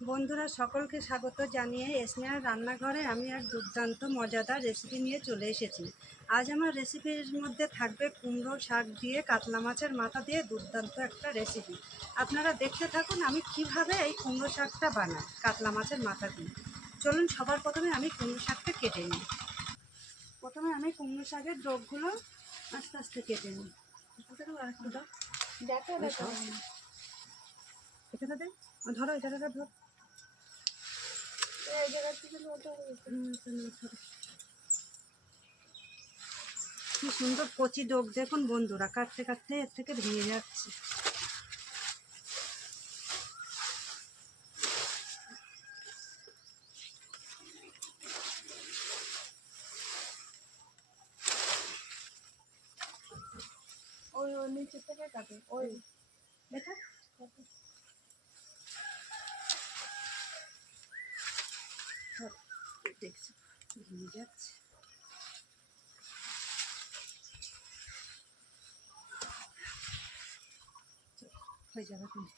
বন্ধুরা সকলকে স্বাগত জানিয়ে স্নেহার রান্নাঘরে আমি এক দুর্দান্ত মজাদার রেসিপি নিয়ে চলে এসেছি। আজ আমার রেসিপির মধ্যে থাকবে কুমড়ো শাক দিয়ে কাতলা মাছের মাথা দিয়ে দুর্দান্ত একটা রেসিপি। আপনারা দেখতে থাকুন আমি কিভাবে এই কুমড়ো শাকটা বানাই কাতলা মাছের মাথা দিয়ে। চলুন সবার প্রথমে আমি কুমড়ো শাকটা কেটে নিই। প্রথমে আমি কুমড়ো শাকের ডগগুলো আস্তে আস্তে কেটে নিই। এখানে দেয় ধরো এটা ধর কি সুন্দর কচি ডোক দেখুন বন্ধুরা, কাটতে কাটতে এর থেকে ভেঙে যাচ্ছে। ওই নিচে থেকে কাটে ওই দেখা দেখছি ভেঙে যাচ্ছে। হয়ে যাবে তুমি।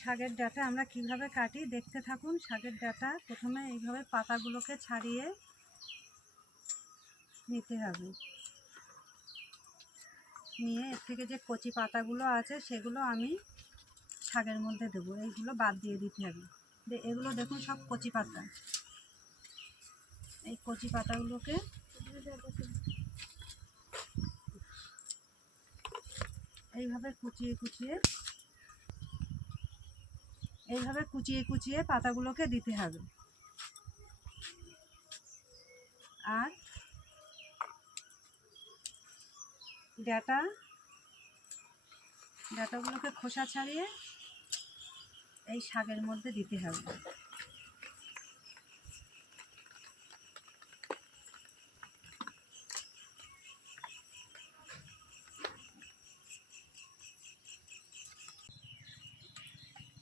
শাকের ডাঁটা আমরা কিভাবে কাটি দেখতে থাকুন। শাকের ডাঁটা প্রথমে এইভাবে পাতাগুলোকে ছাড়িয়ে নিতে হবে, নিয়ে এর থেকে যে কচি পাতাগুলো আছে সেগুলো আমি শাকের মধ্যে দেবো, এইগুলো বাদ দিয়ে দিতে হবে। এগুলো দেখুন সব কচি পাতা, এই কচি পাতাগুলোকে এইভাবে কুচিয়ে কুচিয়ে পাতাগুলোকে দিতে হবে। আর ডাঁটাগুলোকে খোসা ছাড়িয়ে এই শাকের মধ্যে দিতে হবে।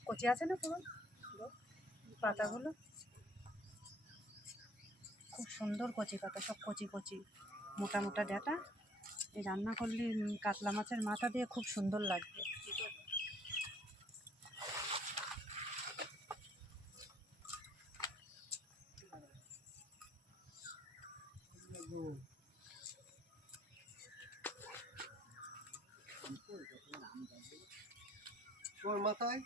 কচি আছে না পুরো পাতাগুলো, খুব সুন্দর কচি পাতা, সব কচি মোটা মোটা ডাঁটা। এই রান্না করলে কাতলা মাছের মাথা দিয়ে খুব সুন্দর লাগবে। মাথায়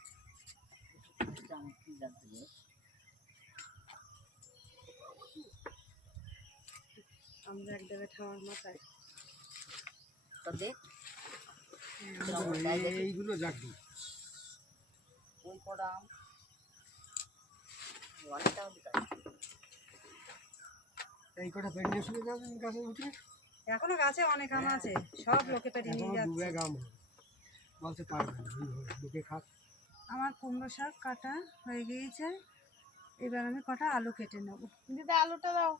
আমরা এক জায়গায় খাওয়ার মাথায় এইগুলো যাকবি এই কটা পেরিয়ে শুনে যাবেন গাছে উঠে। এখনো গাছে অনেক আম আছে, সব লোকে পেরিয়ে নিয়ে যাচ্ছে। বলতে পারবে লোকে খাক। আমার কুমড়ো শাক কাটা হয়ে গিয়েছে, এবার আমি কটা আলু কেটে নেব। দিদা আলুটা দাও।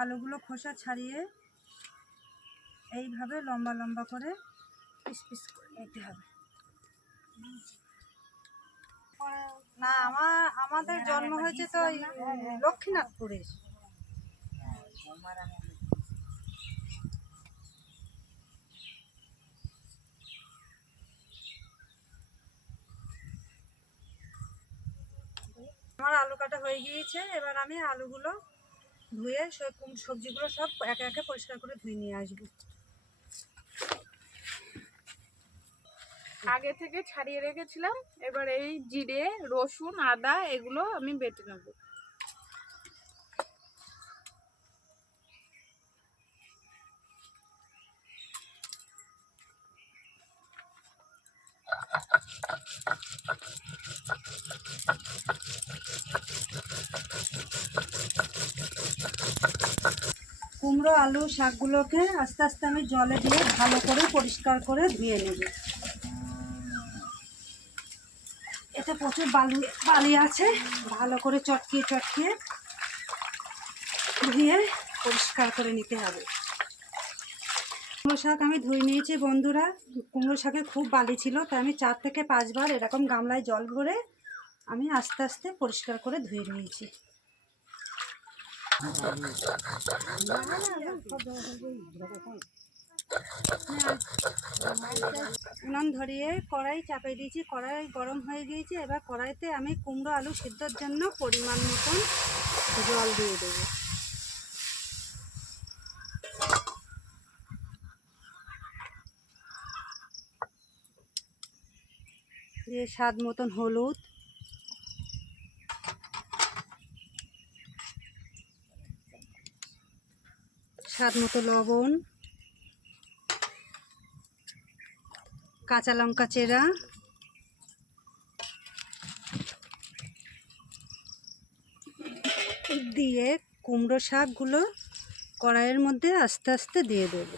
আলুগুলো খোসা ছাড়িয়ে এইভাবে লম্বা লম্বা করে পিস করে নিতে হবে। না আমাদের জন্ম হয়েছে তো লক্ষ্মীনাথপুরে। আমার আলু কাটা হয়ে গিয়েছে, এবার আমি আলুগুলো ধুয়ে সবজিগুলো সব একে একে পরিষ্কার করে ধুয়ে নিয়ে আসবো। আগে থেকে ছাড়িয়ে রেখেছিলাম, এবার এই জিরে রসুন আদা এগুলো আমি বেটে নেব। কুমড়ো আলু শাকগুলোকে আস্তে আস্তে আমি জলে দিয়ে ভালো করে পরিষ্কার করে ধুয়ে নেব। কড়াইতে প্রচুর বালি আছে, ভালো করে চটকিয়ে ধুয়ে পরিষ্কার করে নিতে হবে। কুমড়ো শাক আমি ধুয়ে নিয়েছি বন্ধুরা। কুমড়ো শাকে খুব বালি ছিল, তাই আমি 4 থেকে 5 বার এরকম গামলায় জল ভরে আমি আস্তে আস্তে পরিষ্কার করে ধুয়ে নিয়েছি। উনান ধরিয়ে কড়াই চাপিয়ে দিয়েছি, কড়াই গরম হয়ে গিয়েছে। এবার কড়াইতে আমি কুমড়ো আলু সিদ্ধর জন্য পরিমাণ মতন জল দিয়ে দেবো। দিয়ে স্বাদ মতন হলুদ, স্বাদ মতো লবণ, কাঁচা লঙ্কা চেরা, দিয়ে কুমড়ো শাকগুলো কড়াইয়ের মধ্যে আস্তে আস্তে দিয়ে দেব।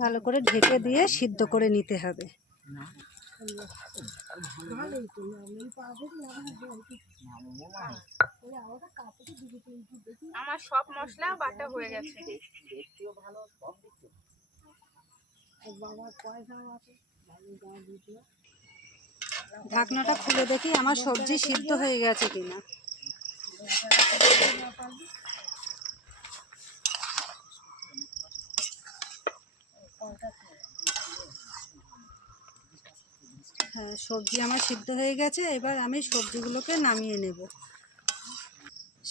ভালো করে ঢেকে দিয়ে সিদ্ধ করে নিতে হবে। আমার সব মশলা বাটা হয়ে গেছে। ঢাকনাটা খুলে দেখি আমার সবজি সিদ্ধ হয়ে গেছে কিনা। হ্যাঁ, সবজি আমার সিদ্ধ হয়ে গেছে। এবার আমি সবজিগুলোকে নামিয়ে নেব।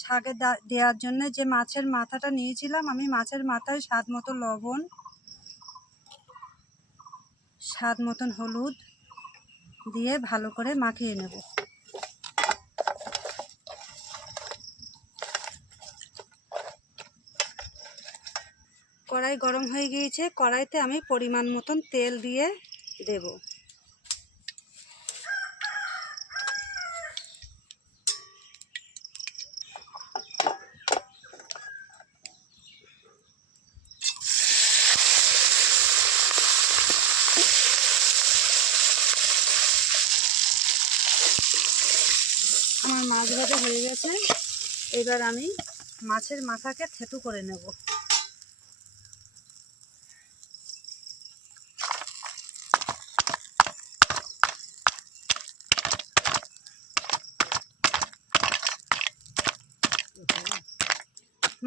শাকে দেওয়ার জন্য যে মাছের মাথাটা নিয়েছিলাম, আমি মাছের মাথায় স্বাদ মতো লবণ, স্বাদ মতন হলুদ দিয়ে ভালো করে মাখিয়ে নেব। কড়াই গরম হয়ে গিয়েছে, কড়াইতে আমি পরিমাণ মতন তেল দিয়ে দেব। আমার মাছ ভাজা হয়ে গেছে। এবার আমি মাছের মাথাকে থেতু করে নেব।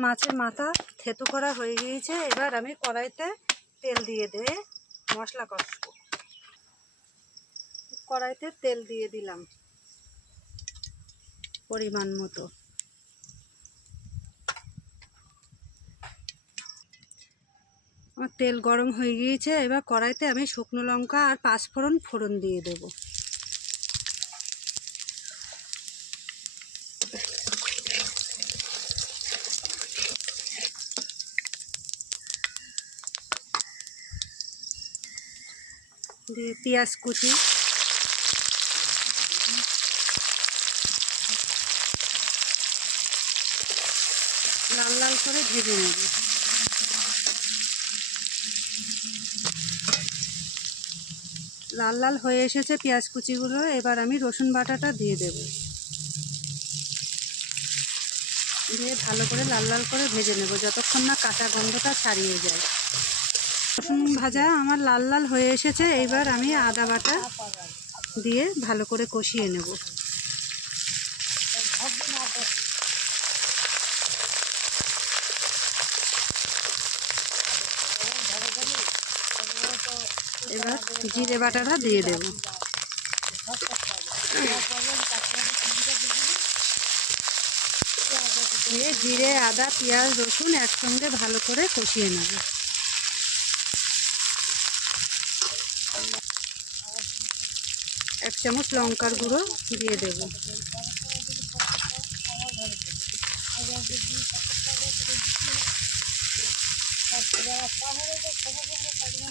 মাছের মাথা থেতু করা হয়ে গিয়েছে। এবার আমি কড়াইতে তেল দিয়ে মশলা কষবো। কড়াইতে তেল দিয়ে দিলাম পরিমাণ মতো। আমার তেল গরম হয়ে গিয়েছে। এবার কড়াইতে আমি শুকনো লঙ্কা আর 5 ফোড়ন দিয়ে দেব। দিয়ে পেঁয়াজ কুচি, লাল লাল করে ভেজে নেব। লাল লাল হয়ে এসেছে পেঁয়াজ কুচিগুলো। এবার আমি রসুন বাটাটা দিয়ে দেব। দিয়ে ভালো করে লাল লাল করে ভেজে নেব যতক্ষণ না কাঁচা গন্ধটা ছাড়িয়ে যায়। রসুন ভাজা আমার লাল লাল হয়ে এসেছে। এবার আমি আদা বাটা দিয়ে ভালো করে কষিয়ে নেব। এবার জিরে বাটাটা দিয়ে দেব। দিয়ে জিরে, আদা, পেঁয়াজ, রসুন একসঙ্গে ভালো করে কষিয়ে নেব। 1 চামচ লঙ্কার গুঁড়ো দিয়ে দেব।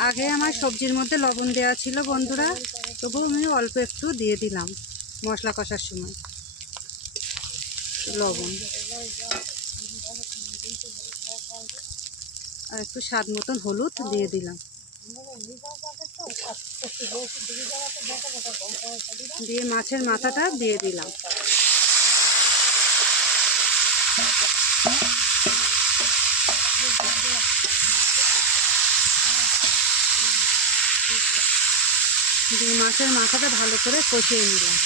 আগে আমার সবজির মধ্যে লবণ দেওয়া ছিল বন্ধুরা, তবু আমি অল্প একটু দিয়ে দিলাম মশলা কষার সময় লবণ। আর একটু স্বাদ মতন হলুদ দিয়ে দিলাম, দিয়ে মাছের মাথাটা দিয়ে দিলাম। দিয়ে মাছের মাথাটা ভালো করে কষিয়ে নিলাম।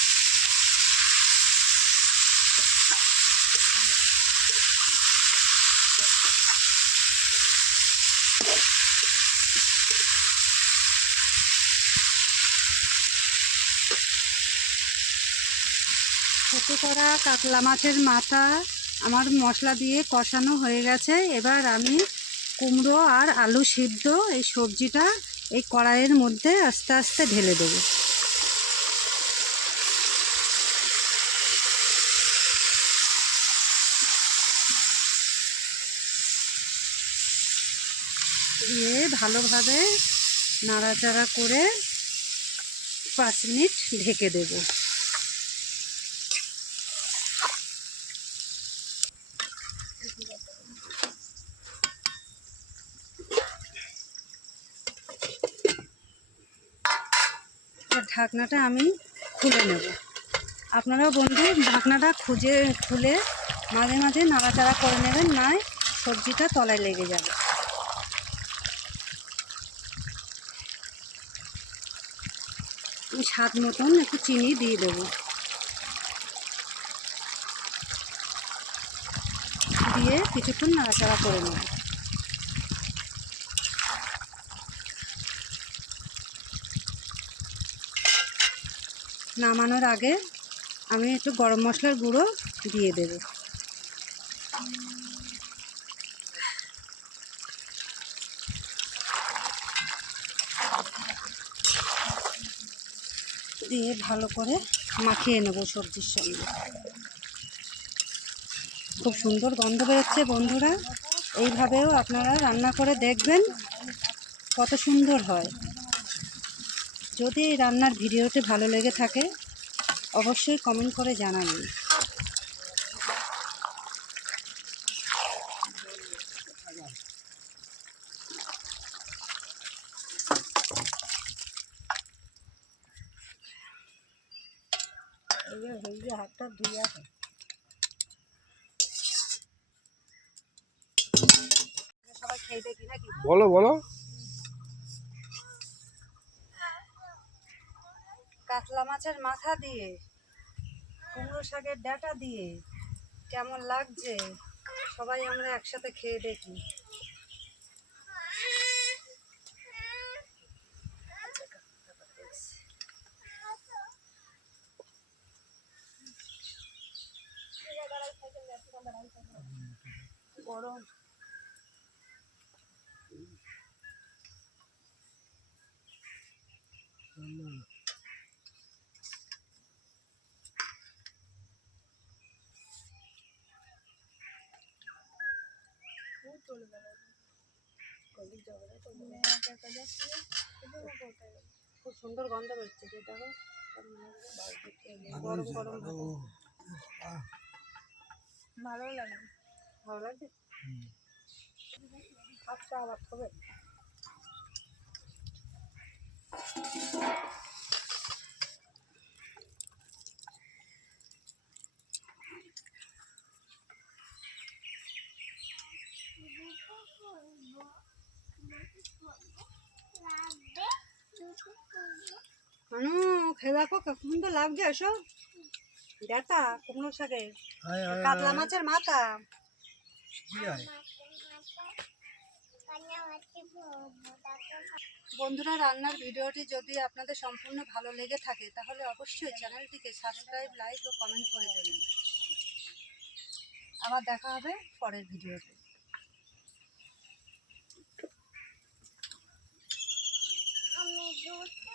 কচি করা কাতলা মাছের মাথা আমার মশলা দিয়ে কষানো হয়ে গেছে। এবার আমি কুমড়ো আর আলু সিদ্ধ এই সবজিটা এই কড়াইয়ের মধ্যে আস্তে আস্তে ঢেলে দেবো। দিয়ে ভালোভাবে নাড়াচাড়া করে 5 মিনিট ঢেকে দেবো। ঢাকনাটা আমি খুলে নেব। আপনারাও বন্ধু ঢাকনাটা খুলে মাঝে মাঝে নাড়াচাড়া করে নেবেন, নয় সবজিটা তলায় লেগে যাবে। স্বাদ মতন একটু চিনি দিয়ে দেবো, দিয়ে কিছুক্ষণ নাড়াচাড়া করে নেব। নামানোর আগে আমি একটু গরম মশলার গুঁড়ো দিয়ে দেব। দিয়ে ভালো করে মাখিয়ে নেব সবজির সঙ্গে। খুব সুন্দর গন্ধ বেরোচ্ছে বন্ধুরা, এইভাবেও আপনারা রান্না করে দেখবেন কত সুন্দর হয়। যদি এই রান্নার ভিডিওটি ভালো লেগে থাকে অবশ্যই কমেন্ট করে জানাবেন। হাতটা ধুয়ে সবাই খেয়ে দেখি নাকি? বলো বলো। কাতলা মাছের মাথা দিয়ে কুমড়ো শাকের ডাঁটা দিয়ে কেমন লাগছে সবাই আমরা একসাথে খেয়ে দেখি। গরম খুব সুন্দর গন্ধ বেরোচ্ছে, যেটা গরম গরম ভালো লাগে। ভালো লাগছে। আচ্ছা আবার খাবে। মানু খেয়ে দেখো কত সুন্দর লাগছে। এসো ডাঁটা কুমড়ো শাকের, কাতলা মাছের মাথা। বন্ধুরা রান্নার ভিডিওটি যদি আপনাদের সম্পূর্ণ ভালো লেগে থাকে তাহলে অবশ্যই চ্যানেলটিকে সাবস্ক্রাইব, লাইক ও কমেন্ট করে দেবেন। আবার দেখা হবে পরের ভিডিওতে। আমি দুটো